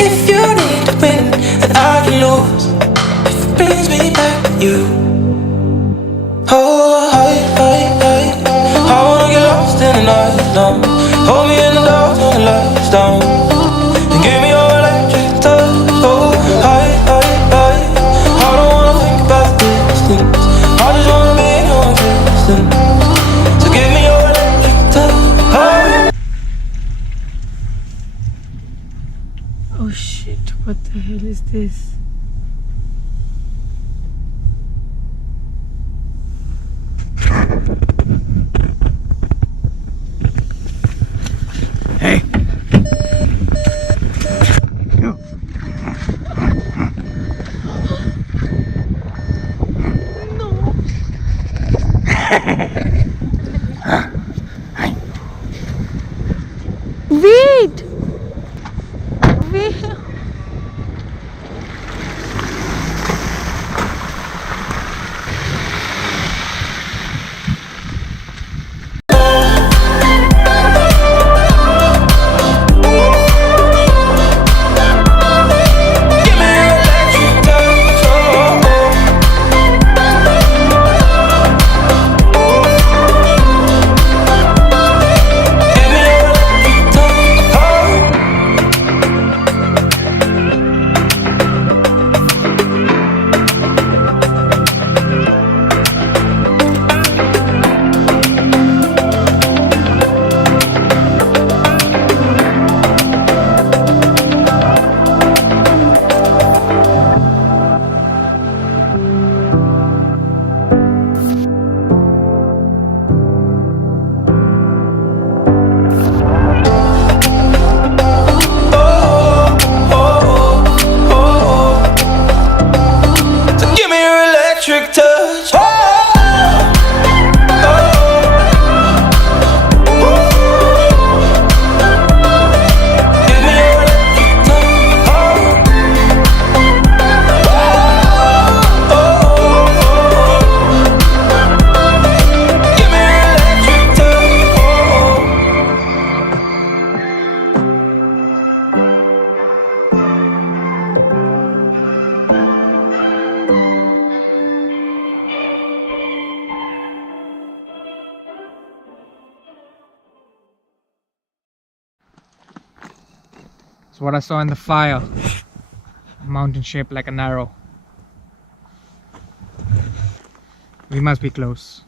If you need to win, then I can lose. If it brings me back to you. Oh, I wanna get lost in the night now. Hold me in the dark, turn the lights down, and give me your electric touch. Oh, I don't wanna think about the distance. I just wanna be in your existence. So give me your electric touch. Oh shit, what the hell is this? Hey! No. Wait! Wait! Electric touch. It's what I saw in the fire. A mountain shaped like an arrow. We must be close.